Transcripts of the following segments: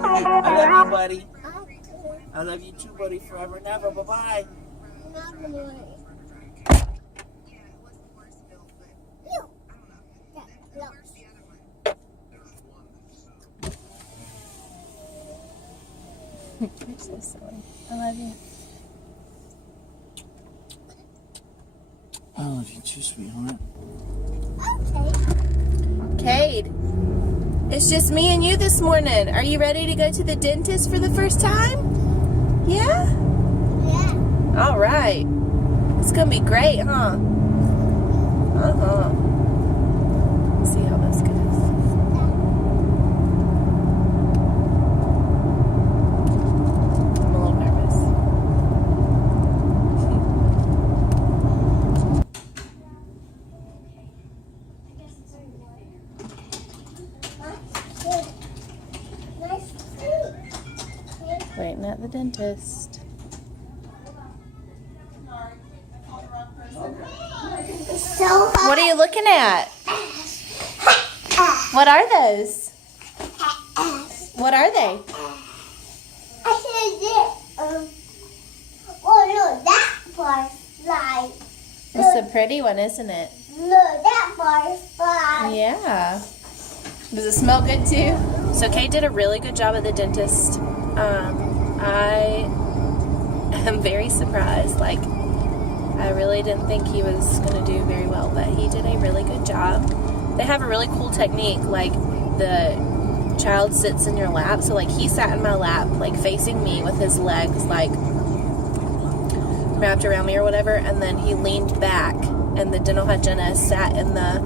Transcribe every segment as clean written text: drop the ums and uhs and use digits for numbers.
I love you, buddy. I love you too, buddy, forever and ever. Bye-bye. You're so silly. I love you. I love you too, sweetheart. Caid, it's just me and you this morning. Are you ready to go to the dentist for the first time? Yeah? Yeah. All right. It's going to be great, huh? Uh-huh. Let's see how this goes. I'm a little nervous. Waiting at the dentist. What are you looking at? What are those? What are they? That butterfly. It's a pretty one, isn't it? Look, that butterfly. Yeah. Does it smell good too? So Caid did a really good job at the dentist. I am very surprised. Like, I really didn't think he was going to do very well, but he did a really good job. They have a really cool technique. Like, the child sits in your lap. So, like, he sat in my lap, like, facing me with his legs, like, wrapped around me or whatever. And then he leaned back, and the dental hygienist sat in the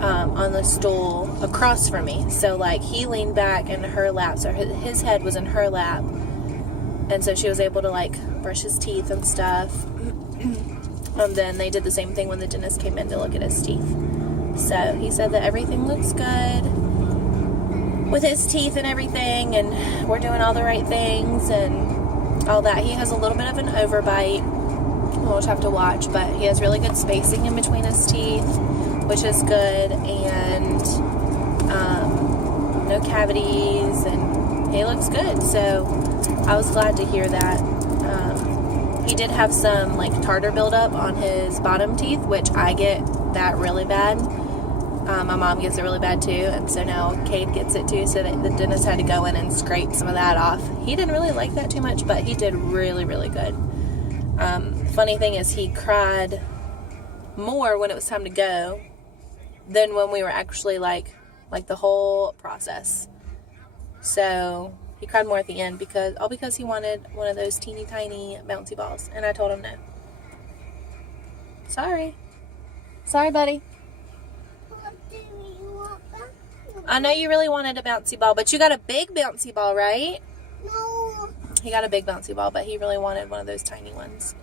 on the stool across from me. So, like, he leaned back in her lap, so his head was in her lap, and so she was able to, like, brush his teeth and stuff. And then they did the same thing when the dentist came in to look at his teeth. So he said that everything looks good with his teeth and everything, and we're doing all the right things and all that. He has a little bit of an overbite. We'll just have to watch, but he has really good spacing in between his teeth, which is good, and no cavities, and he looks good. So I was glad to hear that. He did have some, like, tartar buildup on his bottom teeth, which I get that really bad. My mom gets it really bad too, and so now Caid gets it too, so the dentist had to go in and scrape some of that off. He didn't really like that too much, but he did really, really good. Funny thing is, he cried more when it was time to go than when we were actually, like the whole process. So he cried more at the end because he wanted one of those teeny tiny bouncy balls, and I told him no. Sorry, buddy. I know you really wanted a bouncy ball, but you got a big bouncy ball, right? No. He got a big bouncy ball, but he really wanted one of those tiny ones.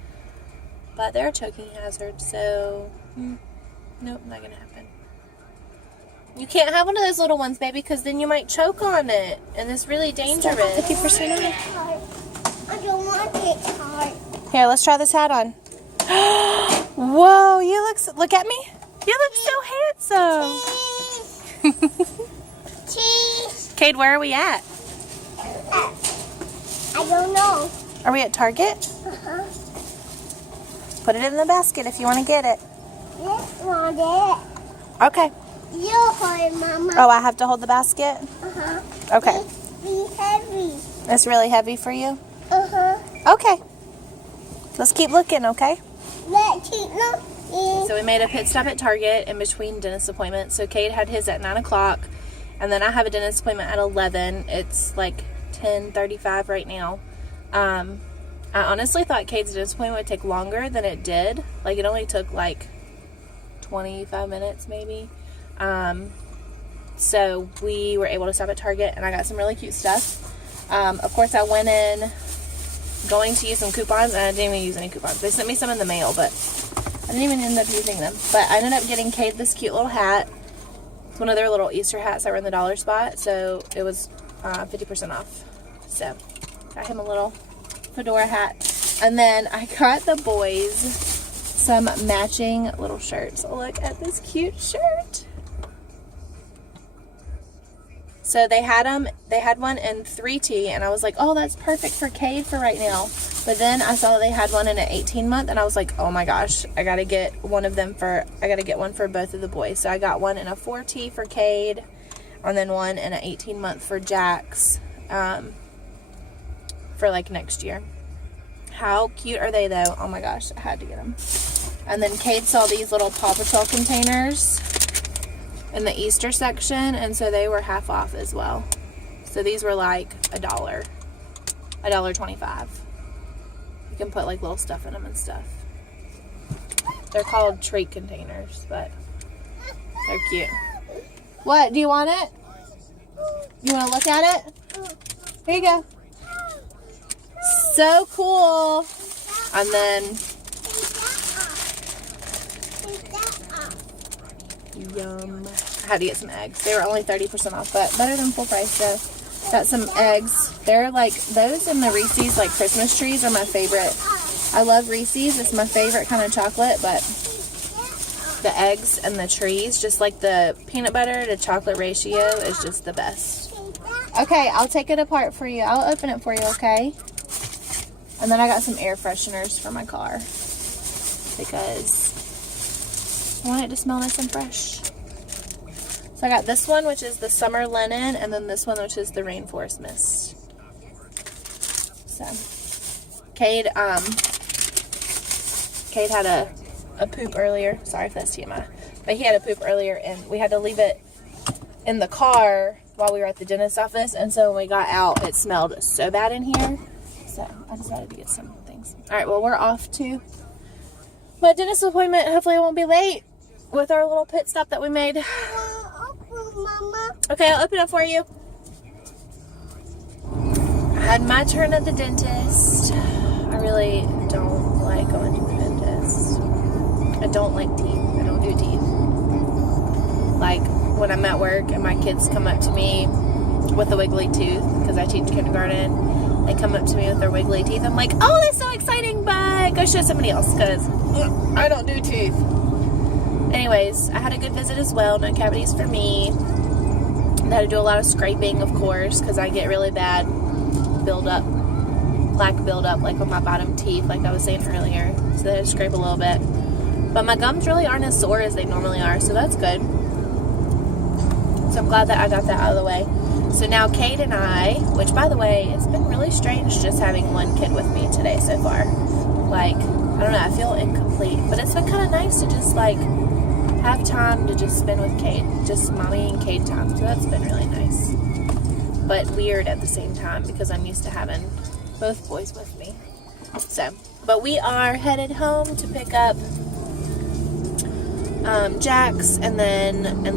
But they're a choking hazard, so nope, not gonna happen. You can't have one of those little ones, baby, because then you might choke on it, and it's really dangerous. 50% off. I don't want it hard. Here, let's try this hat on. Whoa, look at me. You look so handsome. Cheese. Caid, where are we at? I don't know. Are we at Target? Uh-huh. Put it in the basket if you want to get it. This want it. Okay. You hold it, Mama. Oh, I have to hold the basket? Uh-huh. Okay. It's heavy. It's really heavy for you? Uh-huh. Okay. Let's keep looking, okay? Let's keep looking. So we made a pit stop at Target in between dentist appointments. So Caid had his at 9 o'clock, and then I have a dentist appointment at 11. It's like 10:35 right now. I honestly thought Caid's dentist appointment would take longer than it did. Like, it only took like 25 minutes maybe. So we were able to stop at Target, and I got some really cute stuff. Of course, I went in going to use some coupons, and I didn't even use any coupons. They sent me some in the mail, but I didn't even end up using them. But I ended up getting Caid this cute little hat. It's one of their little Easter hats that were in the dollar spot, so it was 50% off. So got him a little fedora hat. And then I got the boys some matching little shirts. Look at this cute shirt. So they had one in 3T, and I was like, oh, that's perfect for Caid for right now. But then I saw they had one in an 18-month, and I was like, oh my gosh, I gotta get one for both of the boys. So I got one in a 4T for Caid, and then one in an 18-month for Jax, for like next year. How cute are they though? Oh my gosh, I had to get them. And then Caid saw these little Paw Patrol containers in the Easter section, and so they were half off as well. So these were like $1.25. You can put like little stuff in them and stuff. They're called treat containers, but they're cute. What? Do you want it? You want to look at it? Here you go. So cool. And then yum. I had to get some eggs. They were only 30% off, but better than full price. So got some eggs. They're like, those and the Reese's like Christmas trees are my favorite. I love Reese's. It's my favorite kind of chocolate, but the eggs and the trees, just like the peanut butter to chocolate ratio is just the best. Okay, I'll take it apart for you. I'll open it for you, okay? And then I got some air fresheners for my car because I want it to smell nice and fresh. So I got this one, which is the summer linen, and then this one, which is the rainforest mist. So Caid had a poop earlier. Sorry if that's TMI, but he had a poop earlier, and we had to leave it in the car while we were at the dentist's office. And so when we got out, it smelled so bad in here. So I decided to get some things. All right, well, we're off to my dentist appointment. Hopefully I won't be late with our little pit stop that we made. Okay, I'll open it for you. I had my turn at the dentist. I really don't like going to the dentist. I don't like teeth. I don't do teeth. Like when I'm at work and my kids come up to me with a wiggly tooth, because I teach kindergarten, they come up to me with their wiggly teeth. I'm like, oh, that's so exciting, but go show somebody else, because I don't do teeth. Anyways, I had a good visit as well. No cavities for me. I had to do a lot of scraping, of course, because I get really bad plaque buildup, like on my bottom teeth, like I was saying earlier. So I had to scrape a little bit. But my gums really aren't as sore as they normally are, so that's good. So I'm glad that I got that out of the way. So now Caid and I, which by the way, it's been really strange just having one kid with me today so far. Like, I don't know, I feel incomplete. But it's been kind of nice to just like have time to just spend with Caid. Just mommy and Caid time. So that's been really nice. But weird at the same time because I'm used to having both boys with me. So, but we are headed home to pick up Jax and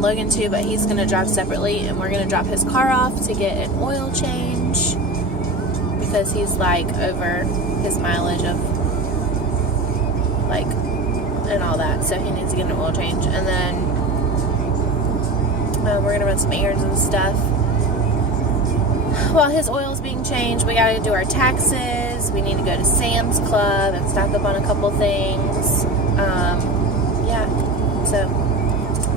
Logan too, but he's gonna drive separately, and we're gonna drop his car off to get an oil change because he's like over his mileage of like and all that, so he needs to get an oil change. And then we're gonna run some errands and stuff while his oil's being changed. We gotta do our taxes. We need to go to Sam's Club and stock up on a couple things. Yeah. So,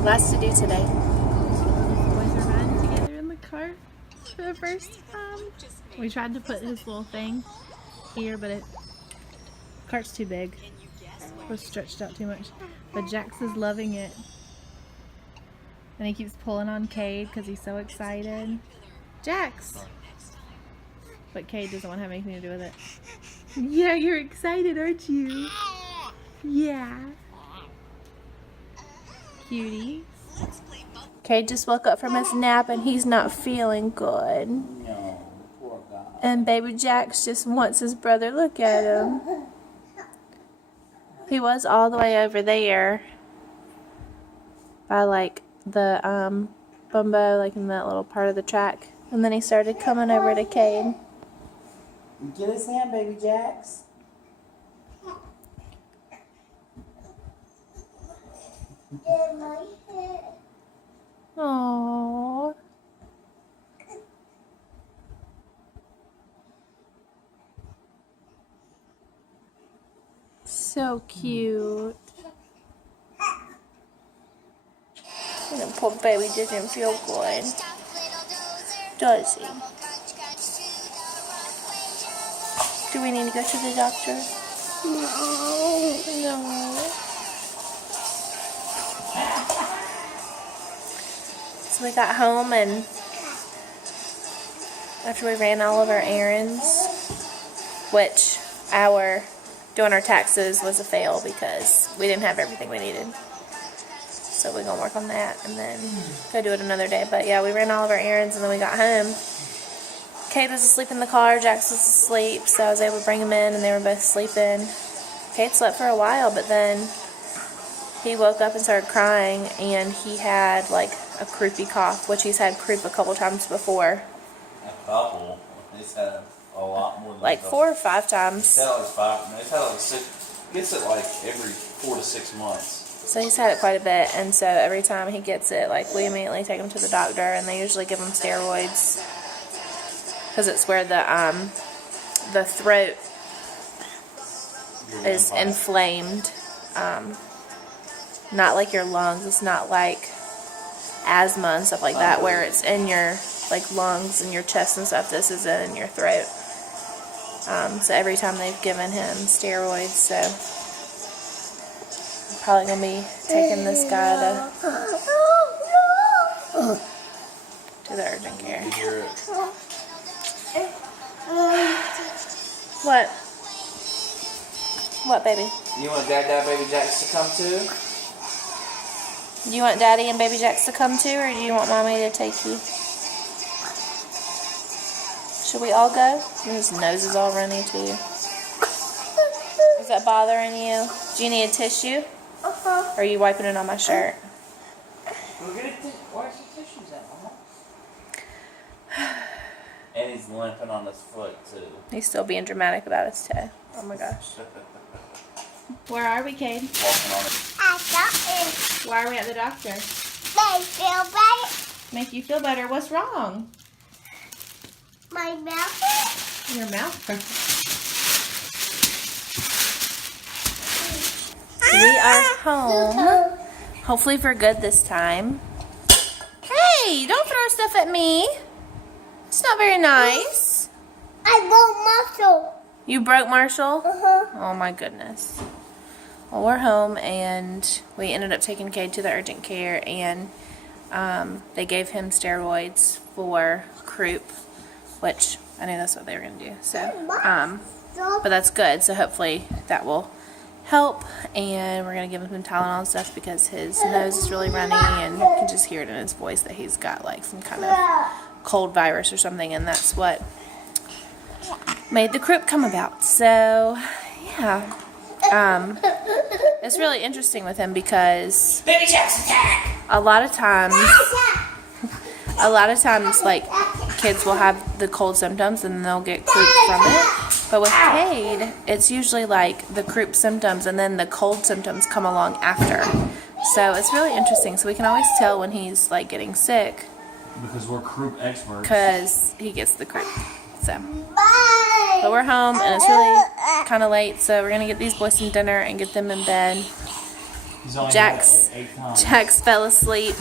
lots to do today. Boys are riding together in the car for the first time. We tried to put his little thing here, but the cart's too big. It was stretched out too much. But Jax is loving it. And he keeps pulling on Caid because he's so excited. Jax! But Caid doesn't want to have anything to do with it. Yeah, you're excited, aren't you? Yeah. Cutie. Caid just woke up from his nap and he's not feeling good. No, poor guy. And baby Jax just wants his brother. Look at him. He was all the way over there by like the bumbo, like in that little part of the track. And then he started coming over to Caid. Get his hand, baby Jax. Aww. So cute. And the poor baby didn't feel good. Does he? Do we need to go to the doctor? No. So we got home, and after we ran all of our errands, which doing our taxes was a fail because we didn't have everything we needed. So we're going to work on that and then go do it another day. But yeah, we ran all of our errands and then we got home. Caid was asleep in the car, Jax was asleep, so I was able to bring him in and they were both sleeping. Caid slept for a while, but then he woke up and started crying, and he had like a croupy cough, which he's had croup a couple times before. A couple. He's had a lot more than Like 4 or 5 times. He's had like 5. No, he's had like 6. Gets it like every 4 to 6 months. So he's had it quite a bit, and so every time he gets it, like, we immediately take him to the doctor, and they usually give him steroids because it's where the throat is inflamed. Not like your lungs. It's not like asthma and stuff like that, where it's in your like lungs and your chest and stuff. This is in your throat. So every time they've given him steroids, so I'm probably gonna be taking this guy to the urgent care. What? What, baby? You want Dad, Baby Jax to come too? Do you want Daddy and Baby Jax to come too, or do you want Mommy to take you? Should we all go? His nose is all runny too. Is that bothering you? Do you need a tissue? Or are you wiping it on my shirt? We'll get where's the tissues at, Mama? And he's limping on his foot too. He's still being dramatic about his toe. Oh my gosh. Where are we, Caid? Walking on it. I got it. Why are we at the doctor? They feel better. Make you feel better. What's wrong? My mouth. Your mouth hurts. We are home. Hopefully for good this time. Hey, don't throw stuff at me. It's not very nice. I broke Marshall. You broke Marshall? Oh my goodness. Well, we're home, and we ended up taking Caid to the urgent care, and they gave him steroids for croup, which I knew that's what they were going to do. So, but that's good. So hopefully that will help, and we're going to give him some Tylenol and stuff because his nose is really runny, and you can just hear it in his voice that he's got like some kind of cold virus or something, and that's what made the croup come about. So, yeah. It's really interesting with him because Baby Jax attack! a lot of times, like, kids will have the cold symptoms and they'll get croup from it. But with Caid, it's usually like the croup symptoms and then the cold symptoms come along after. So it's really interesting. So we can always tell when he's like getting sick Because we're croup experts. because he gets the croup. So, but we're home and it's really kind of late, so we're gonna get these boys some dinner and get them in bed. Jax fell asleep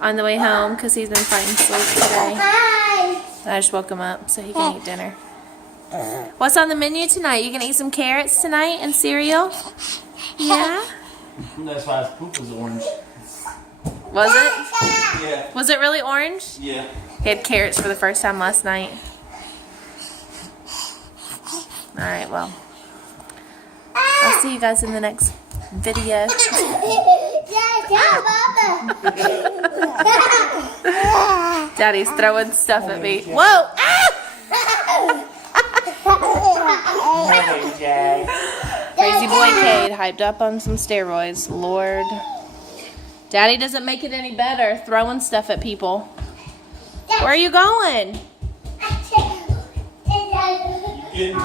on the way home because he's been fighting sleep today. I just woke him up so he can eat dinner. What's on the menu tonight? You gonna eat some carrots tonight and cereal? Yeah? That's why his poop was orange. Was it? Yeah. Was it really orange? Yeah. He had carrots for the first time last night. Alright, well, I'll see you guys in the next video. Daddy's throwing stuff at me. Whoa! Crazy boy Caid, hyped up on some steroids. Lord. Daddy doesn't make it any better, throwing stuff at people. Where are you going? Getting